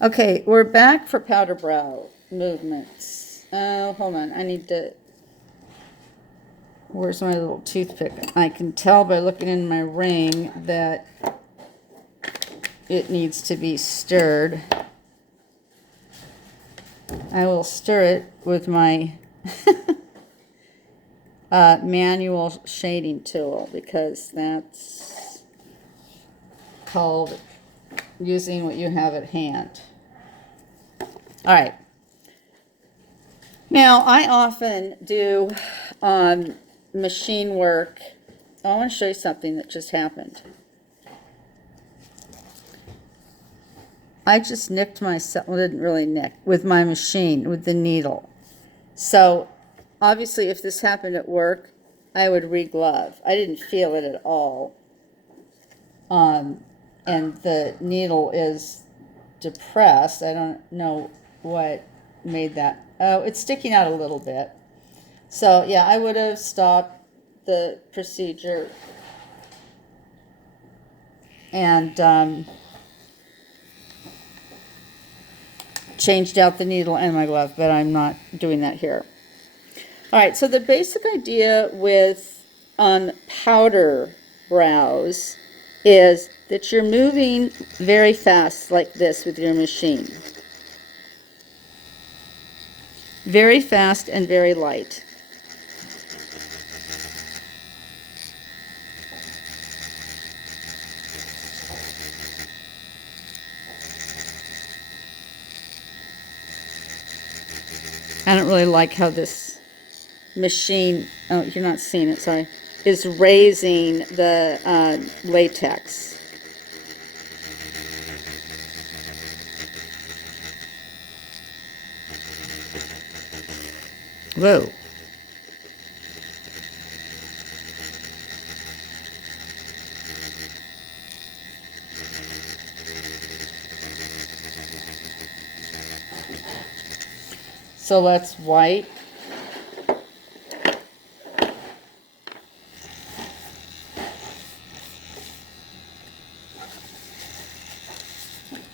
Okay, we're back for powder brow movements. Oh, hold on. I need to. Where's my little toothpick? I can tell by looking in my ring that it needs to be stirred. I will stir it with my manual shading tool because that's called using what you have at hand. All right. Now, I often do machine work. I want to show you something that just happened. I just nicked myself, well, didn't really nick, with my machine, with the needle. So, obviously, if this happened at work, I would re-glove. I didn't feel it at all. And the needle is depressed. I don't know what made that. Oh, it's sticking out a little bit. So, yeah, I would have stopped the procedure and changed out the needle and my glove, but I'm not doing that here. All right, so the basic idea with powder brows is that you're moving very fast like this with your machine. Very fast and very light. I don't really like how this machine, oh, you're not seeing it, sorry, is raising the latex. Whoa. So let's wipe.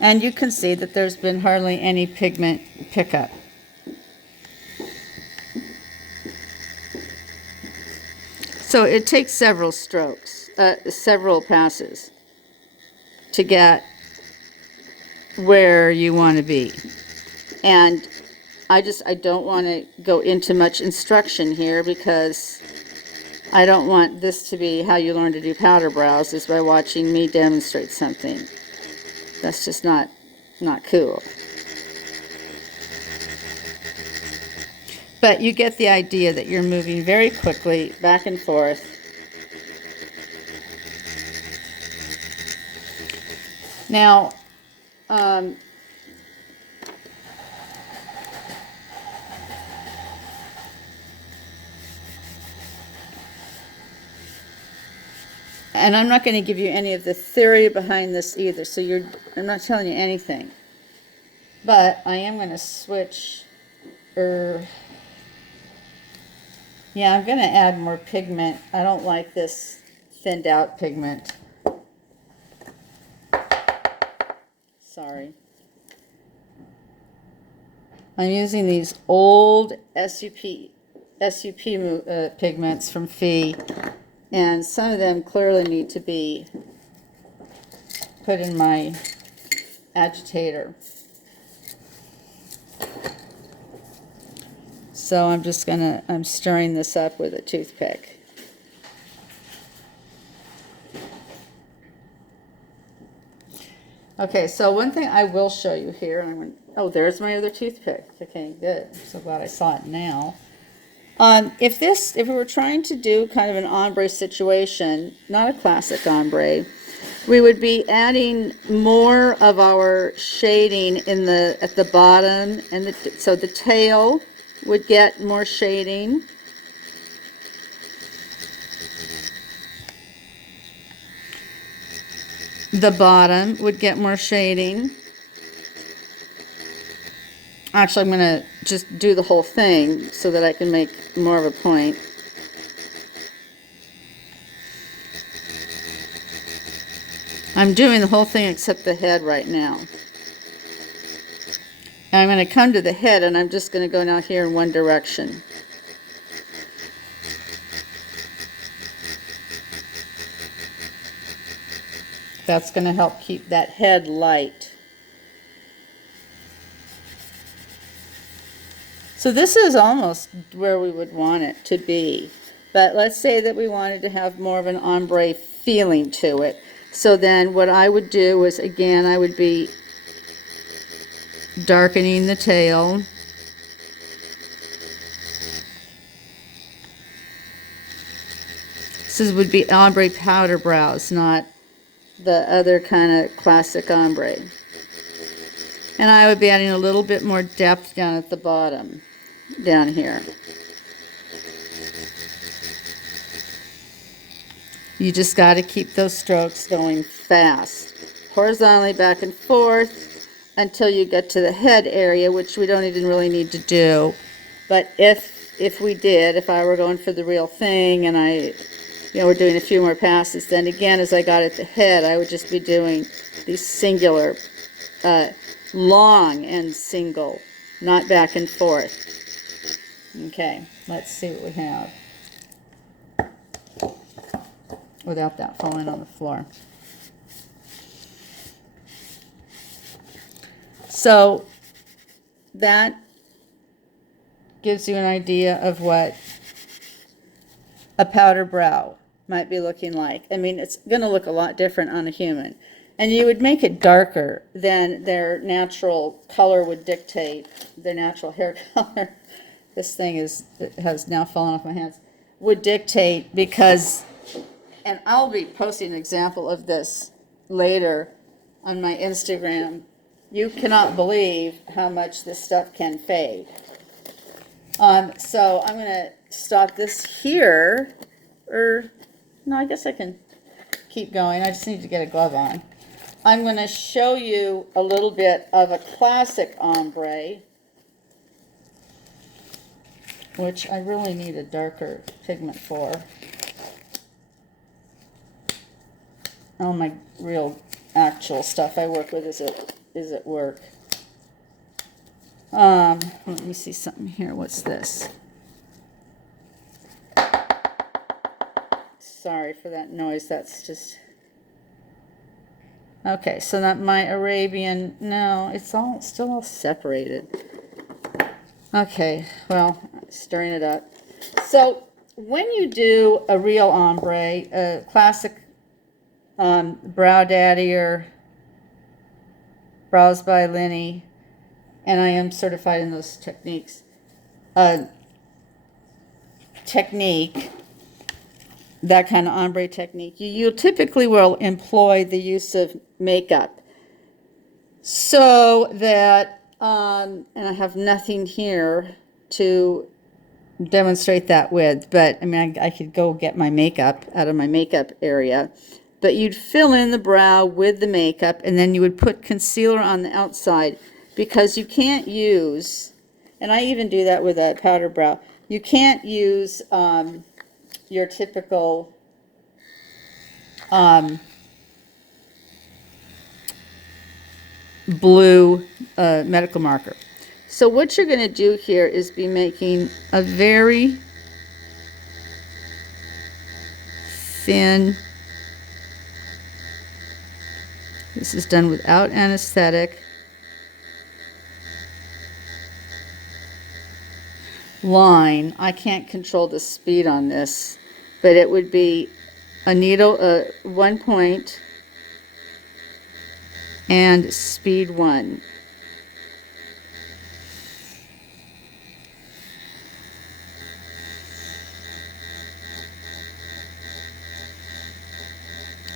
And you can see that there's been hardly any pigment pickup. So it takes several strokes, several passes to get where you want to be. And I don't want to go into much instruction here because I don't want this to be how you learn to do powder brows, is by watching me demonstrate something. That's just not cool. But you get the idea that you're moving very quickly back and forth. Now, and I'm not going to give you any of the theory behind this either, so I'm not telling you anything. But I am going to switch, yeah, I'm going to add more pigment. I don't like this thinned out pigment. Sorry. I'm using these old SUP pigments from Fee, and some of them clearly need to be put in my agitator. So I'm stirring this up with a toothpick. Okay, so one thing I will show you here, oh, there's my other toothpick. Okay, good. I'm so glad I saw it now. If we were trying to do kind of an ombre situation, not a classic ombre, we would be adding more of our shading at the bottom, and so the tail would get more shading. The bottom would get more shading. Actually, I'm going to just do the whole thing so that I can make more of a point. I'm doing the whole thing except the head right now. And I'm going to come to the head, and I'm just going to go now here in one direction. That's going to help keep that head light. So this is almost where we would want it to be. But let's say that we wanted to have more of an ombre feeling to it. So then what I would do is, again, I would be darkening the tail. This would be ombre powder brows, not the other kind of classic ombre. And I would be adding a little bit more depth down at the bottom, down here. You just got to keep those strokes going fast, horizontally back and forth until you get to the head area, which we don't even really need to do. But if we did, if I were going for the real thing and we're doing a few more passes, then again, as I got at the head, I would just be doing these singular, long and single, not back and forth. Okay, let's see what we have without that falling on the floor. So that gives you an idea of what a powder brow might be looking like. I mean, it's going to look a lot different on a human. And you would make it darker than their natural color would dictate, their natural hair color. This thing has now fallen off my hands. Would dictate because, and I'll be posting an example of this later on my Instagram. You cannot believe how much this stuff can fade. So I'm going to stop this here. No, I guess I can keep going. I just need to get a glove on. I'm going to show you a little bit of a classic ombre, which I really need a darker pigment for. All my real actual stuff I work with is at work. Let me see something here. What's this? Sorry for that noise. That's just... Okay, so that my Arabian... No, it's still all separated. Okay, well, stirring it up. So when you do a real ombre, a classic Brow Daddy or Brows by Lenny, and I am certified in those techniques, that kind of ombre technique, you typically will employ the use of makeup. So that, and I have nothing here to demonstrate that with, but I mean, I could go get my makeup out of my makeup area. But you'd fill in the brow with the makeup, and then you would put concealer on the outside, because you can't use, and I even do that with a powder brow, you can't use your typical blue medical marker. So what you're going to do here is be making a very thin, this is done without anesthetic, line. I can't control the speed on this, but it would be a needle, 1 point, and speed 1.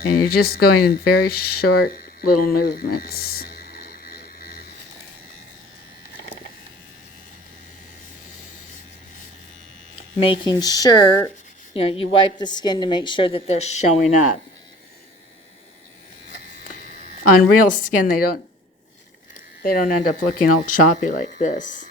And you're just going in very short little movements. Making sure, you wipe the skin to make sure that they're showing up. On real skin, they don't end up looking all choppy like this.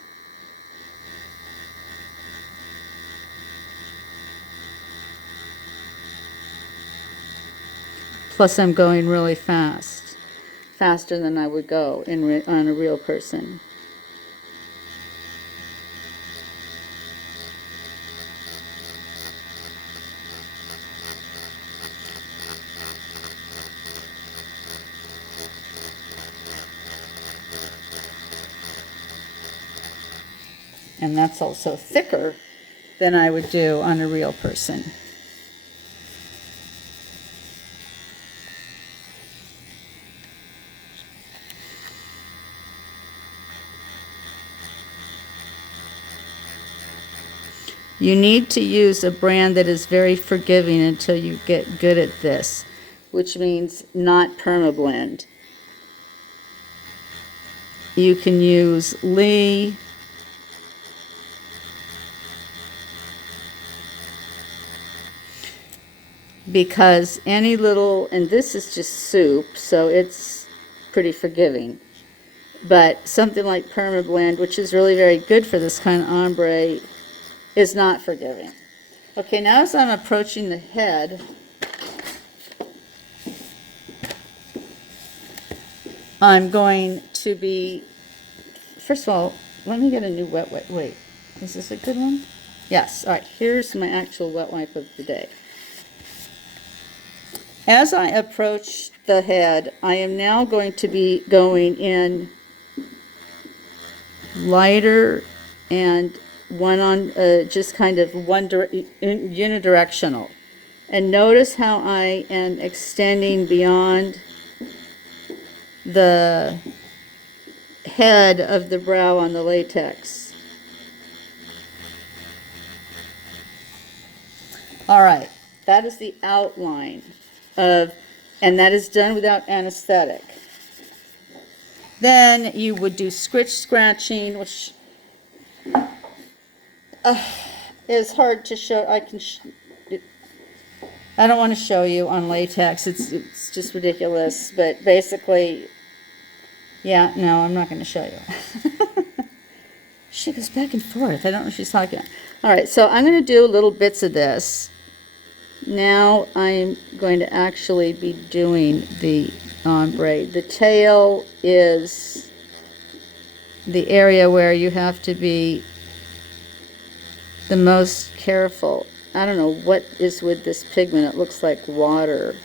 Plus, I'm going really fast, faster than I would go on a real person. And that's also thicker than I would do on a real person. You need to use a brand that is very forgiving until you get good at this, which means not permablend. You can use Lee. Because any little, and this is just soup, so it's pretty forgiving. But something like permablend, which is really very good for this kind of ombre, is not forgiving. Okay, now as I'm approaching the head, I'm going to be, first of all, let me get a new wet wipe. Wait, is this a good one? Yes, all right, here's my actual wet wipe of the day. As I approach the head, I am now going to be going in lighter and one on just kind of unidirectional. And notice how I am extending beyond the head of the brow on the latex. All right, that is the outline of, and that is done without anesthetic. Then you would do scratching, which is hard to show. I don't want to show you on latex. It's just ridiculous. But basically, yeah, no, I'm not going to show you. She goes back and forth. I don't know what she's talking about. All right, so I'm going to do little bits of this. Now I'm going to actually be doing the ombre. The tail is the area where you have to be the most careful. I don't know what is with this pigment. It looks like water.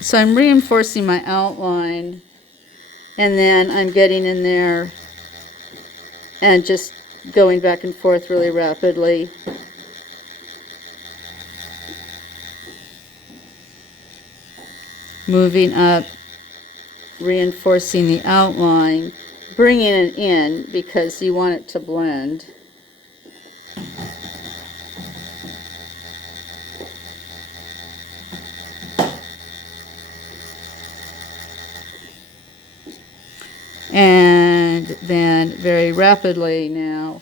So I'm reinforcing my outline, and then I'm getting in there and just going back and forth really rapidly. Moving up, reinforcing the outline, bringing it in because you want it to blend. And then very rapidly now,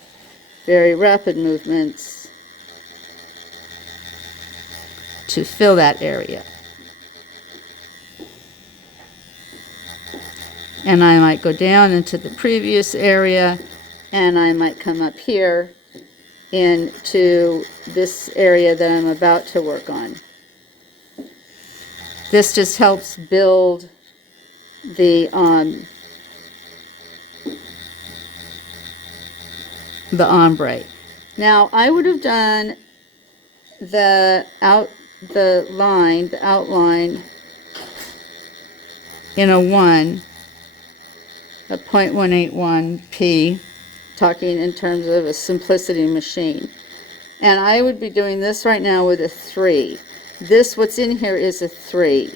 very rapid movements to fill that area. And I might go down into the previous area, and I might come up here into this area that I'm about to work on. This just helps build the ombre. Now I would have done the outline in a 0.181p, talking in terms of a simplicity machine. And I would be doing this right now with a 3. This, what's in here, is a 3.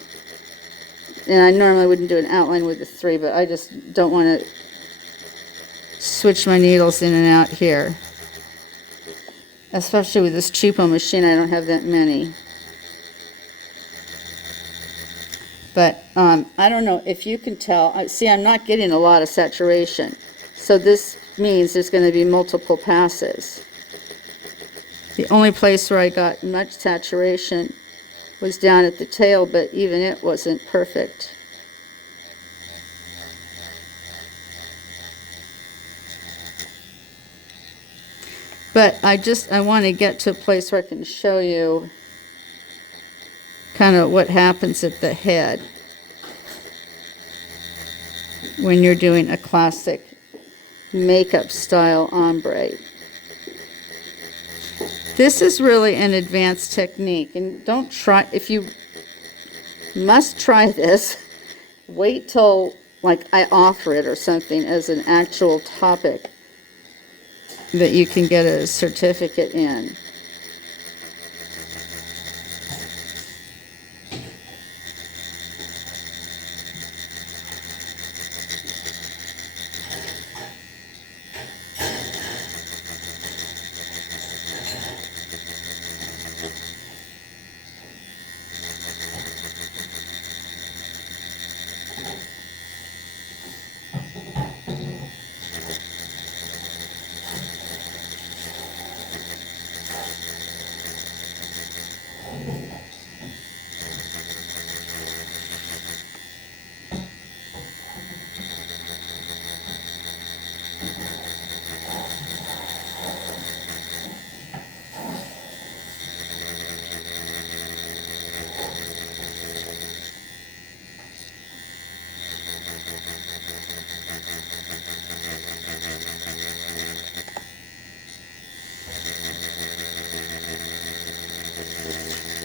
And I normally wouldn't do an outline with a 3, but I just don't want to switch my needles in and out here. Especially with this cheapo machine, I don't have that many. But I don't know if you can tell. See, I'm not getting a lot of saturation. So this means there's going to be multiple passes. The only place where I got much saturation was down at the tail, but even it wasn't perfect. But I want to get to a place where I can show you kind of what happens at the head when you're doing a classic makeup style ombre. This is really an advanced technique, and don't try, if you must try this, wait till like I offer it or something as an actual topic that you can get a certificate in.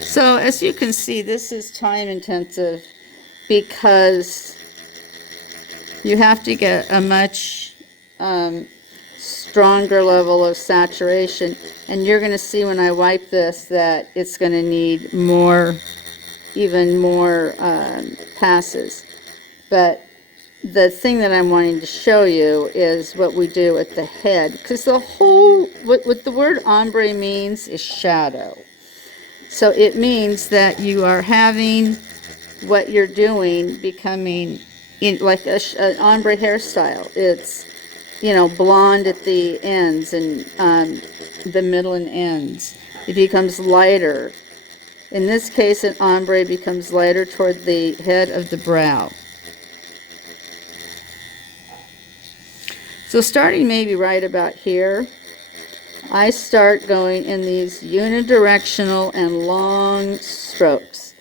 So as you can see, this is time intensive because you have to get a much stronger level of saturation, and you're going to see when I wipe this that it's going to need more, even more passes. But the thing that I'm wanting to show you is what we do at the head, because the whole, what the word ombre means is shadow. So it means that you are having what you're doing becoming in like an ombre hairstyle. It's, you know, blonde at the ends and the middle and ends. It becomes lighter. In this case, an ombre becomes lighter toward the head of the brow. So starting maybe right about here, I start going in these unidirectional and long strokes.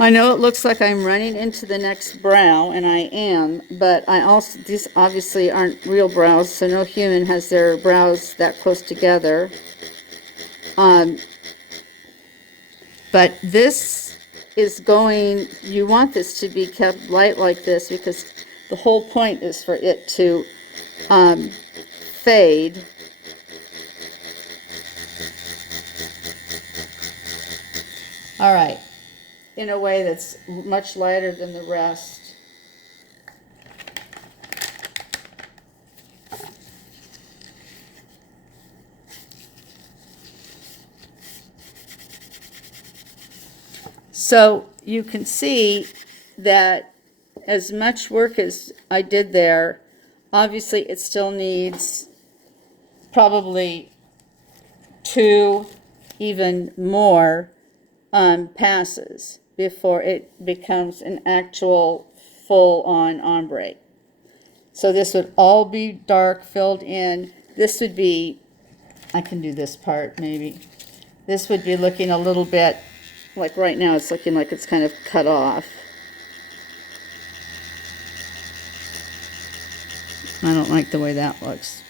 I know it looks like I'm running into the next brow, and I am, but I also, these obviously aren't real brows, so no human has their brows that close together. But this is going, you want this to be kept light like this because the whole point is for it to fade. All right, in a way that's much lighter than the rest. So you can see that as much work as I did there, obviously it still needs probably 2, even more passes before it becomes an actual full-on ombre. So this would all be dark, filled in. This would be, I can do this part maybe. This would be looking a little bit, like right now it's looking like it's kind of cut off. I don't like the way that looks.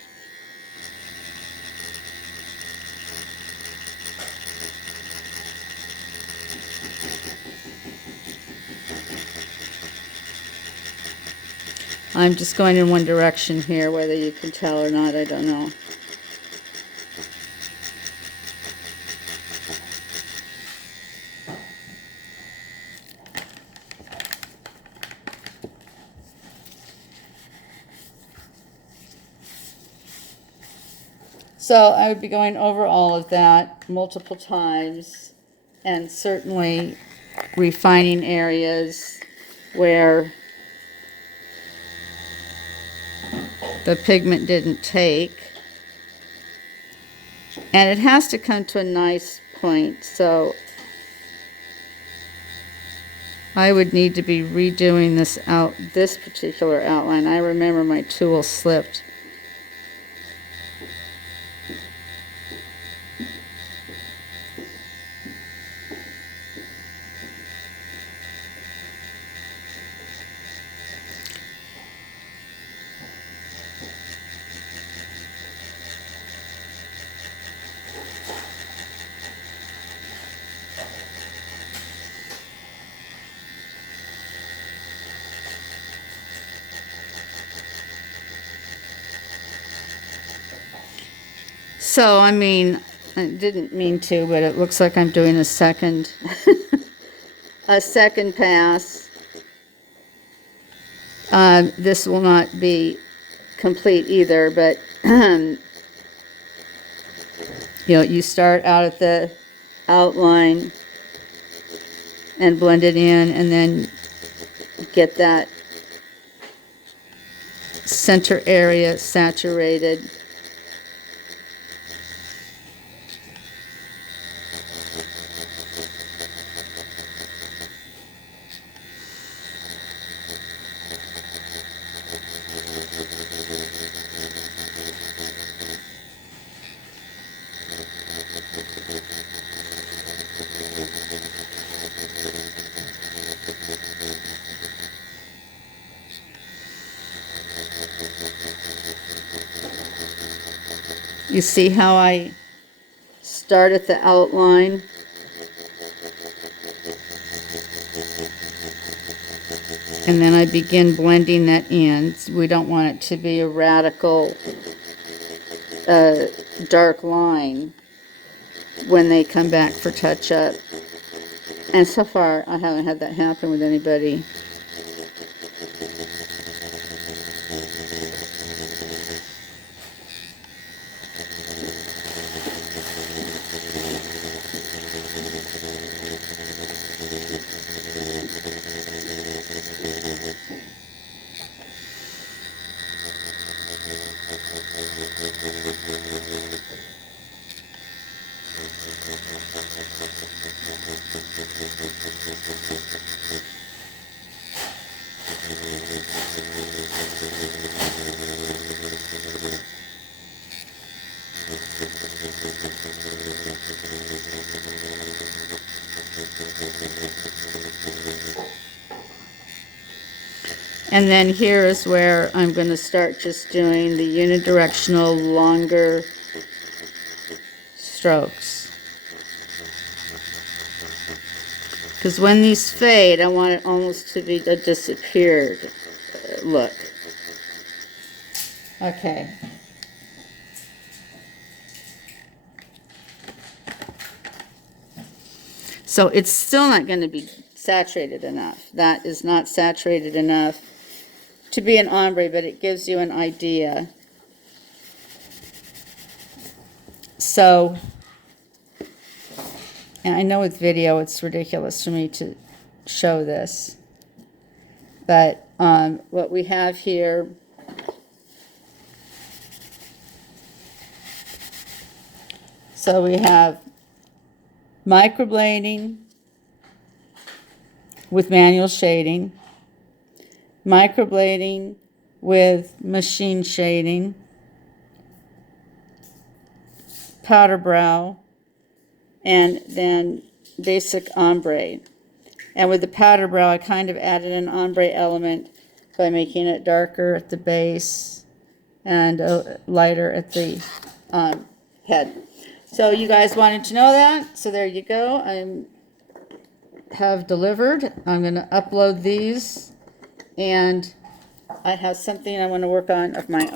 I'm just going in one direction here, whether you can tell or not, I don't know. So I would be going over all of that multiple times and certainly refining areas where the pigment didn't take. And it has to come to a nice point, so I would need to be redoing this particular outline. I remember my tool slipped. So, I mean, I didn't mean to, but it looks like I'm doing a second, a second pass. This will not be complete either, but, you know, you start out at the outline and blend it in, and then get that center area saturated. You see how I start at the outline? And then I begin blending that in. We don't want it to be a radical dark line when they come back for touch-up. And so far, I haven't had that happen with anybody. And then here is where I'm going to start just doing the unidirectional longer strokes. Because when these fade, I want it almost to be a disappeared look. Okay. So it's still not going to be saturated enough. That is not saturated enough to be an ombre, but it gives you an idea. So, and I know with video it's ridiculous for me to show this, but what we have here so we have microblading with manual shading, microblading with machine shading, powder brow, and then basic ombre. And with the powder brow, I kind of added an ombre element by making it darker at the base and lighter at the head. So you guys wanted to know that, so there you go. I have delivered. I'm going to upload these, and I have something I want to work on of my own.